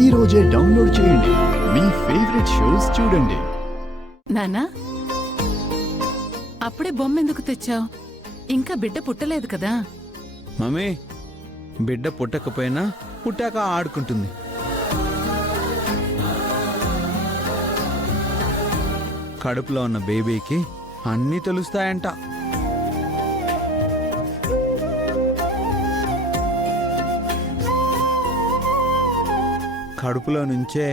ఈ రోజే డౌన్లోడ్ చేయండి. మీ ఫేవరెట్ షోస్ చూడండి. నానా, అప్పుడే బొమ్మ ఎందుకు తెచ్చావు? ఇంకా బిడ్డ పుట్టలేదు కదా. మమ్మీ, బిడ్డ పుట్టకపోయినా పుట్టాక ఆడుకుంటుంది. కడుపులో ఉన్న బేబీకి అన్నీ తెలుస్తాయంట. కడుపులో నుంచే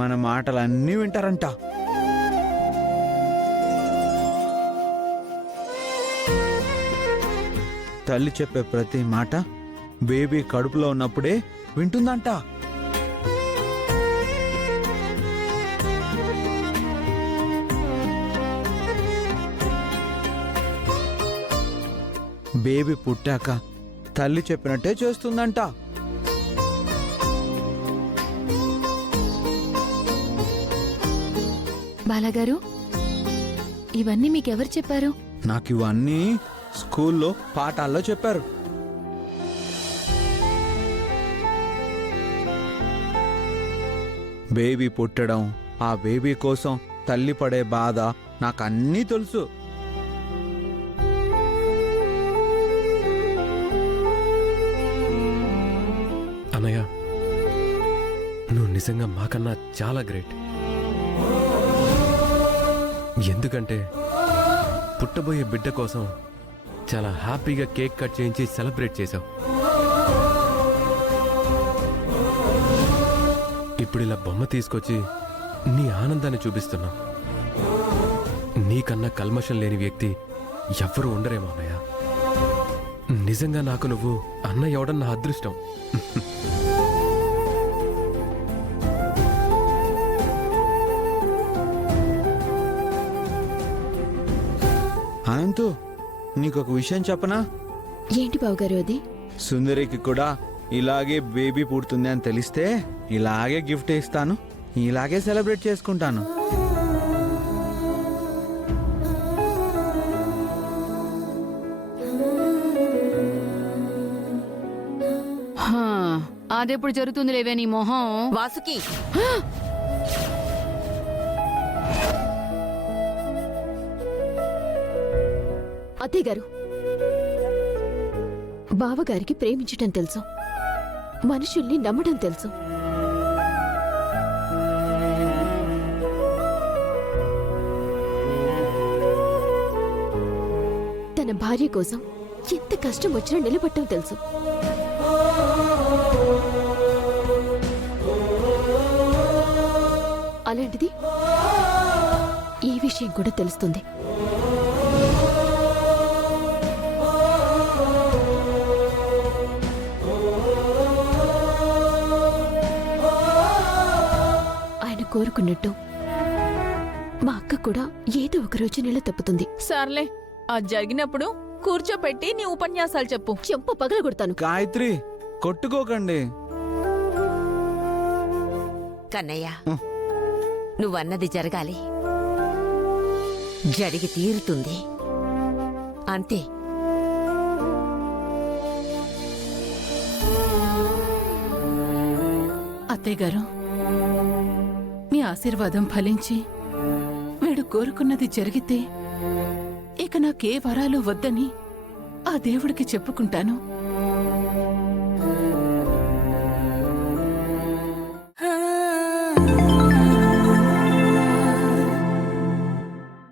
మన మాటలన్నీ వింటారంట. తల్లి చెప్పే ప్రతి మాట బేబీ కడుపులో ఉన్నప్పుడే వింటుందంట. బేబీ పుట్టాక తల్లి చెప్పినట్టే చేస్తుందంట. బాలాగారు, ఇవన్నీ మీకెవరు చెప్పారు? నాకు ఇవన్నీ స్కూల్లో పాఠాల్లో చెప్పారు. బేబీ పుట్టడం, ఆ బేబీ కోసం తల్లి పడే బాధ నాకన్నీ తెలుసు. అన్నయ్య, నువ్వు నిజంగా మాకన్నా చాలా గ్రేట్. ఎందుకంటే పుట్టబోయే బిడ్డ కోసం చాలా హ్యాపీగా కేక్ కట్ చేయించి సెలబ్రేట్ చేశావు. ఇప్పుడు ఇలా బొమ్మ తీసుకొచ్చి నీ ఆనందాన్ని చూపిస్తున్నావు. నీకన్నా కల్మషం లేని వ్యక్తి ఎవ్వరూ ఉండరేమో అన్నయ్య. నిజంగా నాకు నువ్వు అన్నయ్య అవడం నా అదృష్టం. అనంతు, నీకొక విషయం చెప్పనా? ఏంటి బావగారు అది? సుందరికి కూడా ఇలాగే బేబీ పుడుతుంది అని తెలిస్తే ఇలాగే గిఫ్ట్ ఇస్తాను, ఇలాగే సెలబ్రేట్ చేసుకుంటాను. అదెప్పుడు జరుగుతుంది లేవే నీ మొహం. వాసుకి, అత్తయ్య గారు, బావగారికి ప్రేమించటం తెలుసు, మనుషుల్ని నమ్మడం తెలుసు. తన భార్య కోసం ఎంత కష్టం వచ్చినా నిలబట్టం తెలుసు. అలాంటిది ఈ విషయం కూడా తెలుస్తుంది. ఆయన కోరుకున్నట్టు మా అక్క కూడా ఏదో ఒక రోజు నెల తప్పుతుంది. సర్లే, అది జరిగినప్పుడు కూర్చోపెట్టి నీ ఉపన్యాసాలు చెప్పు. చెంప పగలగొడతాను. గాయత్రి, కొట్టుకోకండి. కన్నయ్య, నువ్వన్నది జరగాలి, జరిగి తీరుతుంది, అంతే. అత్తయ్య గారు, మీ ఆశీర్వాదం ఫలించి వీడు కోరుకున్నది జరిగితే ఇక నాకే వరాలు వద్దని ఆ దేవుడికి చెప్పుకుంటాను.